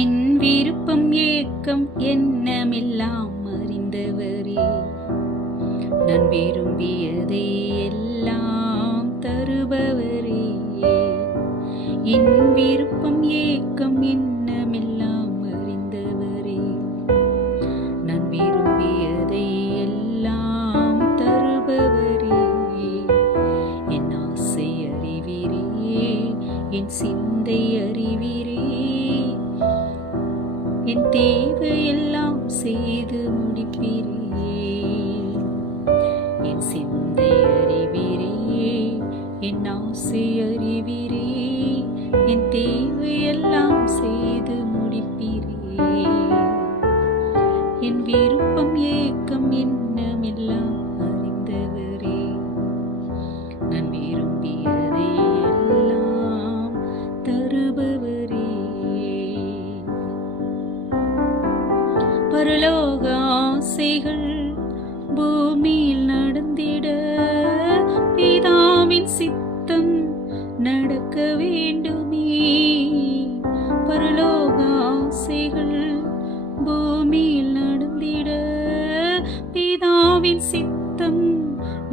என் விருப்பம் ஏக்கம் எண்ணமெல்லாம் அறிந்தவரே, நான் விரும்பியதை எல்லாம் தருபவரே. என் விருப்பம் ஏக்கம் எண்ணமெல்லாம் அறிந்தவரே, நான் விரும்பியதை எல்லாம் தருபவரே. என் ஆசை அறிவீரே, என் சிந்தை அறிவீரே, என் தேவையெல்லாம் செய்து முடிப்பீரே. என் சிந்தை அறிவீரே, என் ஆசை அறிவீரே, என் தேவையெல்லாம் செய்து முடிப்பீரே. என் விருப்பம் ஏக்கம் எண்ணமெல்லாம் அறிந்தவரே, நான் விரும்பியதை எல்லாம் தருபவரே. பரலோக ஆசைகள் பூமியில் நடந்திட பிதாவின் சித்தம் நடக்க வேண்டுமே. பரலோக ஆசைகள் பூமியில் நடந்திட பிதாவின் சித்தம்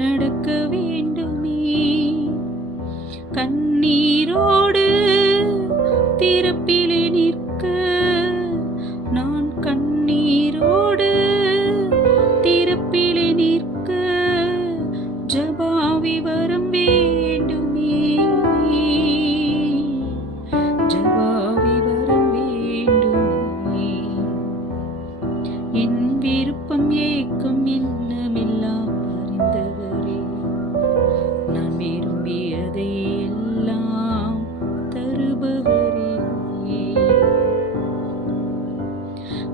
நடக்க வேண்டுமே. கண்ணீரோடு திறப்பிலே நிற்க, நான் கண்ணீரோடு திறப்பிலே நிற்க, ஜபாவி வரம் வேண்டுமே. ஜபாவி வரம் வேண்டுமே. என் விருப்பம் ஏக்கம் எண்ணமெல்லாம் அறிந்தவரே, நான் விரும்பியதை எல்லாம் தருபவரே.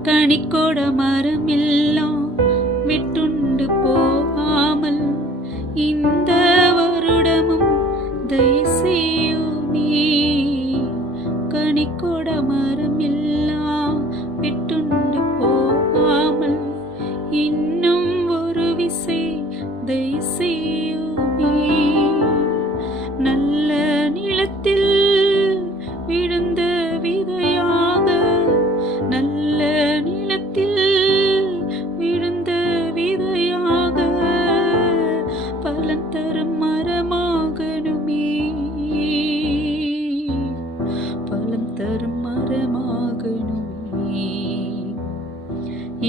கனிக்கொட மரம் எல்லாம் விட்டுண்டு போகாமல் இந்த வருடமும் தயவுசெய்யுமே. கனிக்கொட மரம் எல்லாம் விட்டுண்டு போகாமல் இன்னும் ஒரு விசை தயவுசெய்யுமே. நல்ல நிலத்தில் விழுந்த விதையாக, நல்ல நிலத்தில் விழுந்த விதையாக பலன் தரும் மரமாகணுமே. பலன் தரும் மரமாகணுமே.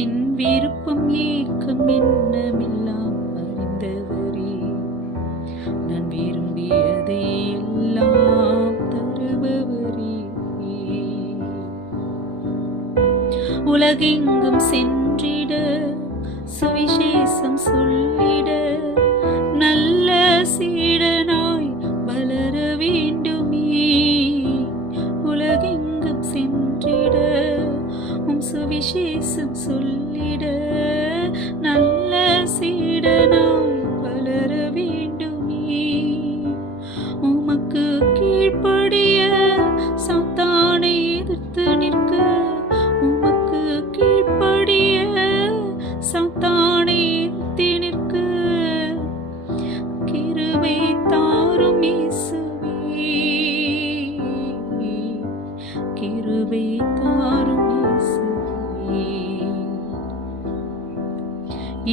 என் விருப்பம் ஏக்கம் எண்ணமெல்லாம் அறிந்தவரே, நான் விரும்பியதை எல்லாம் தருபவரே. உலகெங்கும் சென்றிட, சுவிசேஷம் சொல்லிட, நல்ல சீடனாய் வளர வேண்டுமே. உலகெங்கும் சென்றிட, சுவிசேஷம் சொல்லிட, நல்ல சீடனாய் வளர வேண்டுமே. உமக்கு கீழ்ப்படிய சாத்தானை எதிர்த்து நிற்க, உமக்கு கீழ்ப்படிய சாத்தானை எதிர்த்து நிற்க கிருபை தாரும் இயேசுவே. கிருபை தாரும் இயேசுவே.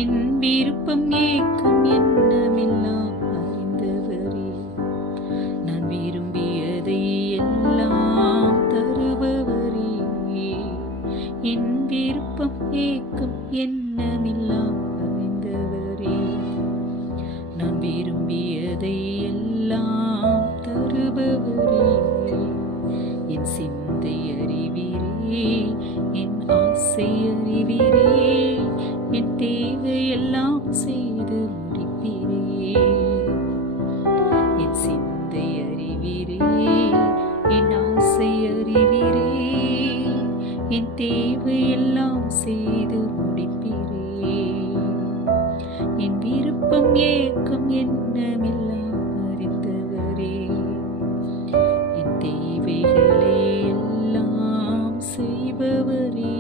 என் விருப்பம் ஏக்கம் எண்ணமெல்லாம் அறிந்தவரே, நான் விரும்பியதை எல்லாம் தருபவரே. என் விருப்பம் ஏக்கம் எண்ணமெல்லாம் அறிந்தவரே, நான் விரும்பியதை எல்லாம் தருபவரே. என் சிந்தை அறிவீரே, என் ஆசை அறிவீரே, என் தேவையெல்லாம் செய்து முடிப்பீரே. என் சிந்தை அறிவீரே, என் ஆசை அறிவீரே, என் தேவையெல்லாம் செய்து முடிப்பீரே. என் விருப்பம் ஏக்கம் எண்ணமெல்லாம் அறிந்தவரே, என் தேவைகளை எல்லாம் செய்பவரே.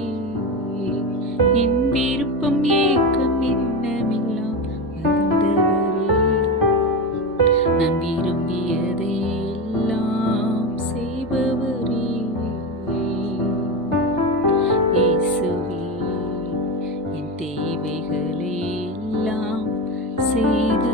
என் விருப்பம் ஏக்கம் எண்ணமெல்லாம் அறிந்தவரே, நான் விரும்பியதை எல்லாம் செய்பவரே. இயேசுவே என் தேவைகளை எல்லாம் செய்து